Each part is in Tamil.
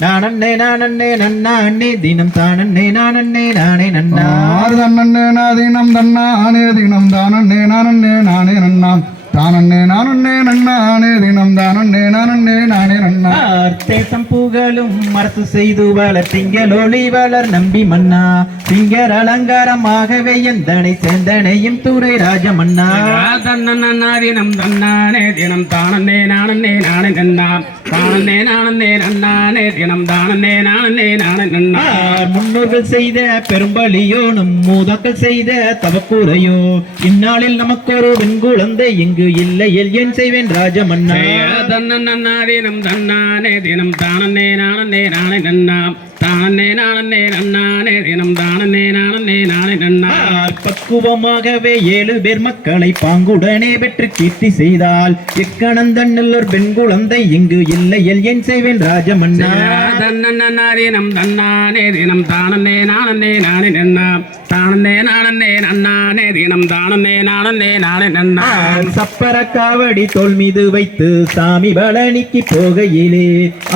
நானே நானே நன்னா அண்ணே தினம் தானே நானே நானே நன்னா. ஆறு தன்னே நாதீனம் தன்னானே தினம் தானே நானே நானே நன்னாம் தானண்ணே நானண்ணே நன்னானே தினம் தானே நானே நானே தேசம் புகழும் அரசு செய்து வளர். திங்கள் ஒளி வளர் நம்பி மன்னா. திங்கர் அலங்காரமாகவே எந்தனை சேர்ந்தனையும் துறை ராஜமன்னா. தன்னன்னா தினம் தன்னானே தினம் தானன்னே நானன்னே நானே நன்னா. தானன்னே நானன்னே நன்னானே தினம் தானன்னே நானன்னே நானே நன்னா. முன்னோர்கள் செய்த பெரும்பலியோனும் மூதாக்கள் செய்த தவக்கூரையோ இந்நாளில் நமக்கொரு வெண்குழந்தை இங்கு இல்லையில். ஏன் செய்வேன் ராஜமன்னா? தன்னன்னா தினம் தன்னானே தினம் தானன்னே நானன்னே நானே நன்னா தானன்னே நானன்னே நன்னானே தினம் தானன்னே நானன்னே நானே நன்னா பக்குவமாகவே ஏழு பேர் மக்களை பாங்குடனே பெற்று கீர்த்தி செய்தால் எக்கணந்தண்ணில் ஒரு பெண் குழந்தை இங்கு இல்லையில் ஏன் செய்வேன் ராஜமன்னா. தன்னன்னா தினம் தன்னானே தினம் தானன்னே நானன்னே நானே நன்னா தானன்னே நானன்னே நன்னானே தினம் நானன்னே நானே நன்னா ஆர் சப்பர காவடி தோல் மீது வைத்து சாமி பழனிக்கு போகையிலே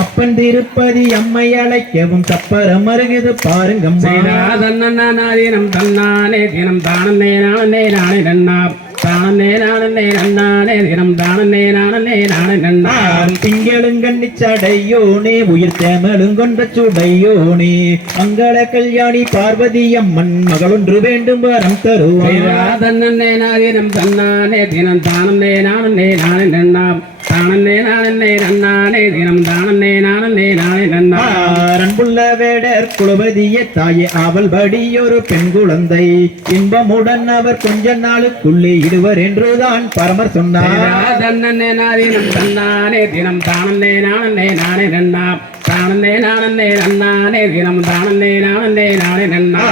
அப்பன் திருப்பதி அம்மை அழைக்கவும் சப்பரம் அருகுது தினம் தன்னானே தினம் தானன்னே நானன்னே நானே நன்னா தானன்னே நானன்னே நன்னானே தினம் நானன்னே நானே நன்னா ஆர் திங்களுங்கண்ணி சடையோனே உயிர் தேமலுங்கொன்ற சுடையோனே. மங்கள கல்யாணி பார்வதி அம்மன் மகளொன்று வேண்டும் வரம் தருவார் தன்னே நாதினம் தன்னானே தினம் தானன்னே நானன்னே நானே நன்னா தானன்னே நானன்னே நன்னானே தினம் தானன்னே நானன்னே நானே நன்னா அன்புள்ள வேடர் குலபதிய தாயே அவள் படியொரு பெண் குழந்தை. இன்பமுடன் அவர் கொஞ்ச நாளுக்குள்ளே இடுவர் என்றுதான் பரமர் சொன்னார். தன்னே நாதினம் தன்னானே தினம் தானன்னே நானன்னே நானே நன்னா தானன்னே நானன்னே நன்னானே. தினம் தானன்னே நானன்னே நானே நன்னா.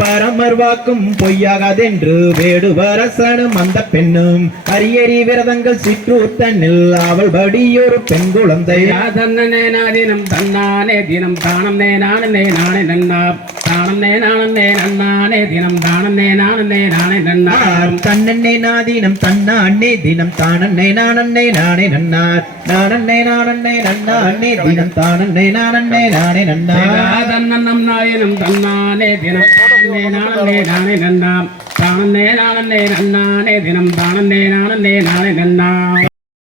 பரமர் வாக்கும் பொய்யாகாதென்று வேடுவரசனும் அந்த பெண்ணும். அரியரி விரதங்கள் சிற்றூர் தன்னில் அவள் படியொரு பெண் குழந்தை தன்னே நாதினம் தன்னானே. தினம் தானன்னே நானன்னே நானே நன்னா. தானன்னே நானன்னே நன்னானே. தினம் தானன்னே நானன்னே நானே நன்னா. தன்னண்ணே நாதீனம் தன்னா அண்ணே தினம் தானண்ணே நானண்ணே நானே நன்னார் நானண்ணே நானண்ணே நன்னா அண்ணே தினம் தானண்ணே நானண்ணே நானே நன்னார் தன்னன்னம் நாயனம் தன்னானே தினம். தானன்னே நானன்னே நானே நன்னா தானன்னே நானன்னே நன்னானே தினம். தானன்னே நானன்னே நானே நன்னாம்.